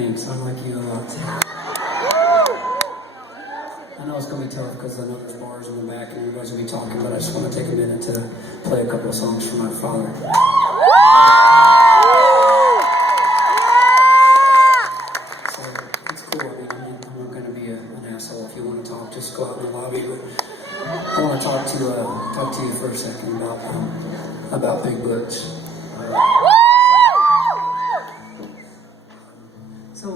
Thanks, I like you a lot. I know it's going to be tough because I know there's bars in the back and everybody's going to be talking, but I just want to take a minute to play a couple of songs for my father. So it's cool. I mean, I'm not going to be an asshole. If you want to talk, just go out in the lobby. But I want to talk to you for a second about Big Butch. So,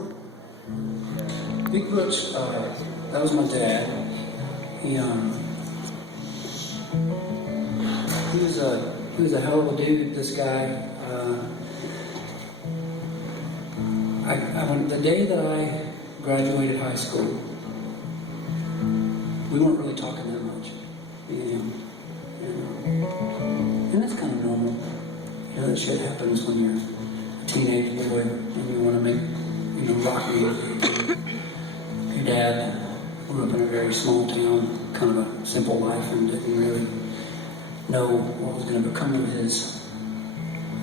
Big Butch, that was my dad. He was a hell of a dude. This guy. The day that I graduated high school, we weren't really talking that much. And that's kind of normal. You know, that shit happens when you're a teenage boy and you want to make, rock music. Your dad grew up in a very small town, kind of a simple life, and didn't really know what was going to become of his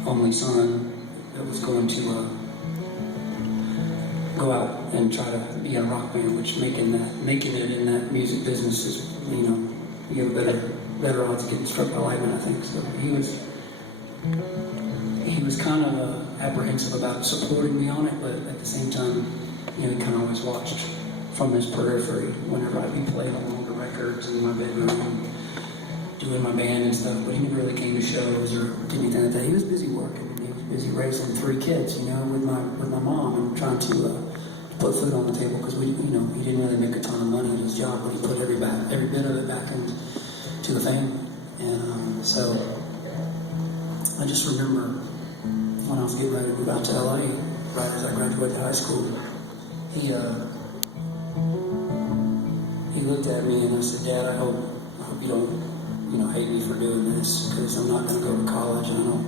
only son that was going to go out and try to be a rock band, which making it in that music business is, you have better odds of getting struck by lightning, I think. So he was kind of apprehensive about supporting me on it, but at the same time, he kind of always watched from his periphery whenever I'd be playing along the records in my bedroom, doing my band and stuff, but he never really came to shows or did anything like that. He was busy working, and he was busy raising 3 kids, with my mom, and trying to put food on the table, because he didn't really make a ton of money at his job, but he put every bit of it back into the family. And so I just remember when I was getting ready to move out to LA, right as I graduated high school, he looked at me and I said, "Dad, I hope you don't, hate me for doing this, because I'm not going to go to college and I don't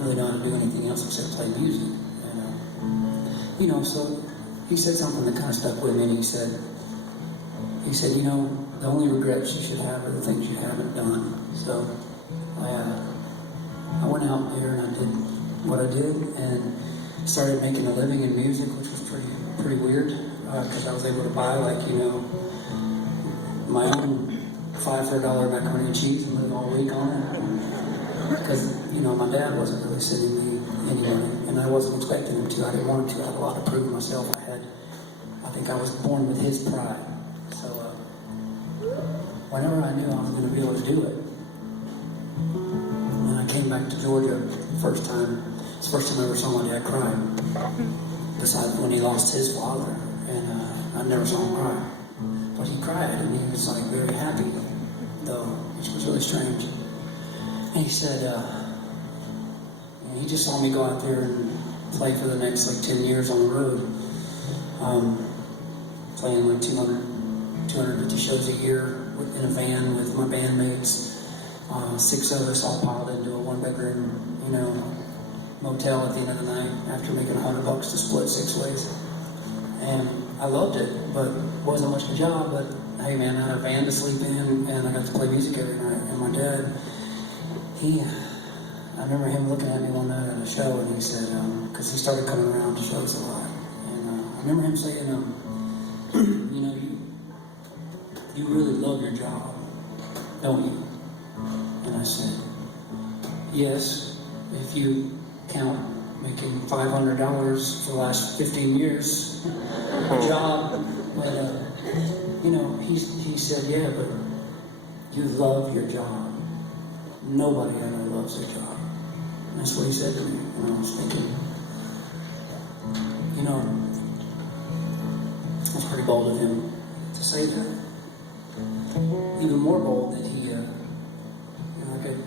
really know how to do anything else except play music." And so he said something that kind of stuck with me, and he said, "The only regrets you should have are the things you haven't done." So I went out there and I did what I did and started making a living in music, which was pretty weird, because I was able to buy my own $5 for $1 macaroni and cheese and live all week on it, because my dad wasn't really sending me any money, and I wasn't expecting him to. I didn't want him to. I had a lot to prove myself. I think I was born with his pride. So whenever I knew I was going to be able to do it, when I came back to Georgia the first time, it's the first time I ever saw my dad cry, besides when he lost his father, and I never saw him cry. But he cried, and he was very happy, though, which was really strange. And he said, he just saw me go out there and play for the next 10 years on the road, playing 250 shows a year in a van with my bandmates, 6 of us all piled into a 1-bedroom, motel at the end of the night after making $100 to split 6 ways. And I loved it, but it wasn't much of a job. But hey, man, I had a van to sleep in, and I got to play music every night. And my dad, I remember him looking at me one night at a show, and he said, because he started coming around to shows a lot, and I remember him saying, you really love your job, don't you? And I said, yes, if you count making $500 for the last 15 years, a job, but he said, yeah, but you love your job. Nobody ever loves their job. And that's what he said to me, and I was thinking, it's pretty bold of him to say that. Even more bold that he,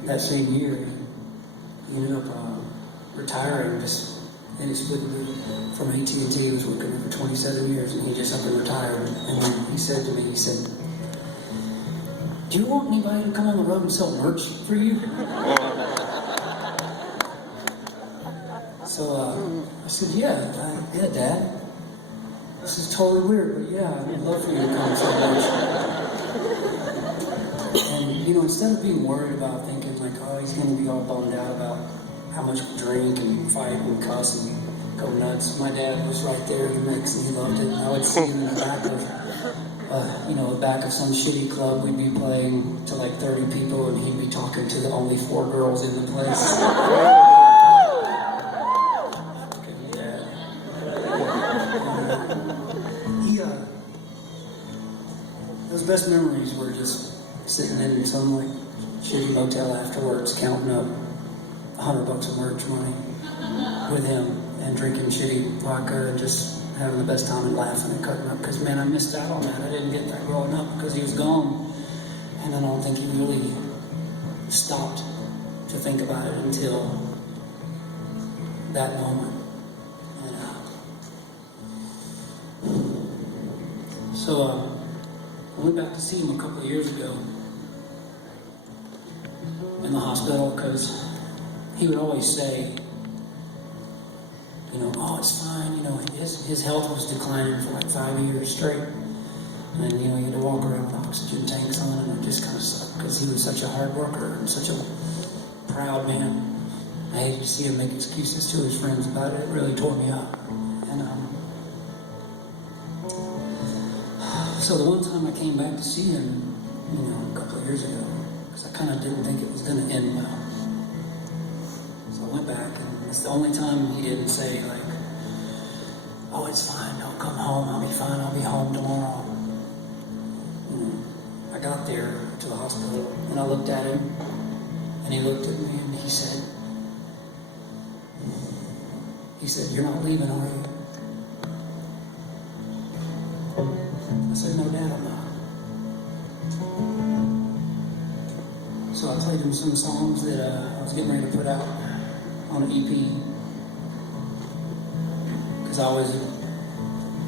that same year, he ended up retiring, and he split from AT&T. He was working there for 27 years, and he just up and retired. And then he said to me, "Do you want anybody to come on the road and sell merch for you?" So I said, yeah, Dad. This is totally weird, but yeah, I'd love for you to come and sell merch. And instead of being worried about thinking oh, he's going to be all bummed out about how much we drink and fight and cuss and go nuts. My dad was right there in the mix, and he loved it. And I would see him in the back of, the back of some shitty club. We'd be playing to like 30 people, and he'd be talking to the only 4 girls in the place. Those best memories were just sitting in some like shitty motel afterwards, counting up $100 of merch money with him and drinking shitty vodka and just having the best time and laughing and cutting up. Because man, I missed out on that. I didn't get that growing up because he was gone, and I don't think he really stopped to think about it until that moment. So I went back to see him a couple of years ago in the hospital because he would always say, oh, it's fine. His health was declining for like 5 years straight. And, he had to walk around with oxygen tanks on, and it just kind of sucked because he was such a hard worker and such a proud man. I hated to see him make excuses to his friends about it. It really tore me up. And, so the one time I came back to see him, a couple of years ago, because I kind of didn't think it was going to end well. So I went back, and it's the only time he didn't say, like, oh, it's fine, don't come home, I'll be fine, I'll be home tomorrow. I got there to the hospital, and I looked at him, and he looked at me, and he said, you're not leaving, are you? I said, no, Dad, I'm not. So I played him some songs that I was getting ready to put out on an EP. Because I always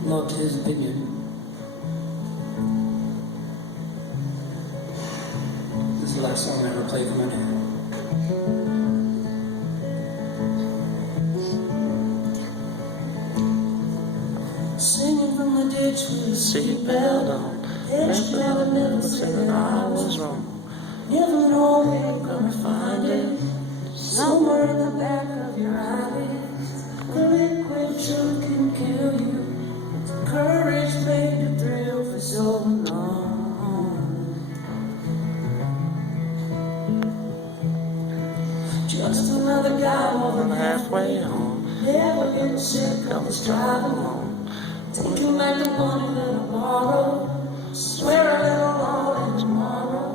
loved his opinion. This is the last song I ever played for my dad. Singing from the ditch with a seatbelt on. Never saying I was wrong. Never know where you're gonna find it. Somewhere in the back of your eyes. The liquid truth can kill you. Courage made the thrill for so long. Just another guy more than halfway home. Never getting sick of his driving home. Taking back the money that I borrowed. Swear a little longer tomorrow.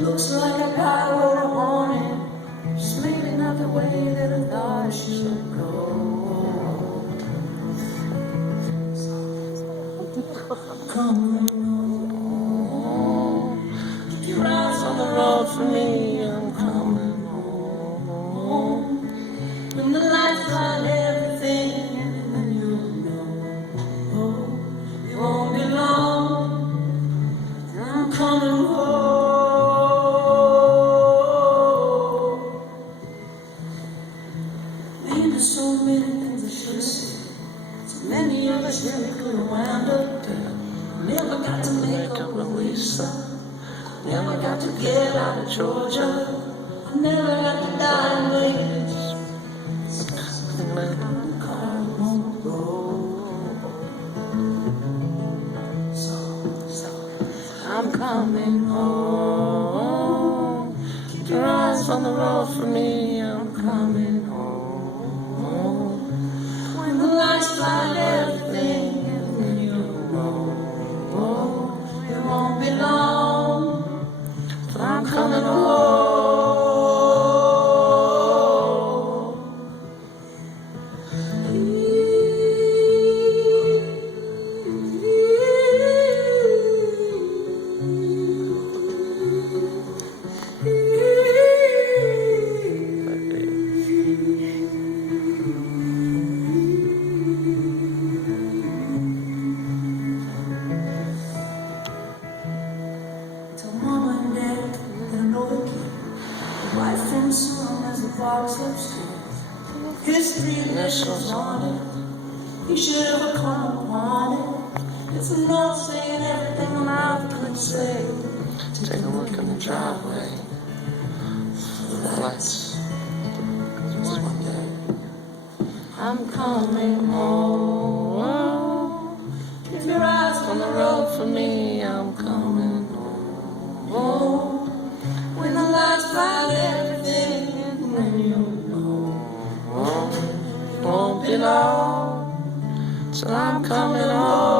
Looks like I got what I wanted. Just maybe not the way that I thought it should go. Come home. Keep your eyes on the road for me. I'm coming home. When the lights light everything, and then you'll know. It won't be long. I'm coming home. Man, there's so many things I should say. So many of us really could have wound up there. Never got to make up with Lisa. Never got to get out of Georgia. I never got to die in Vegas. The car won't go. I'm coming home. Keep your eyes on the road for me. I'm coming home. When the lights blind everything, and then you'll know it won't be long. But I'm coming home. Wife and son as the box upstairs. History initials on it. He should have come upon it. It's enough saying everything a mouth could say. Take a look in the driveway. The lights. Just one day. I'm coming. coming home. Keep your eyes on the road for me, I'm coming home. When the lights light everything, and you know won't be long till I'm coming home.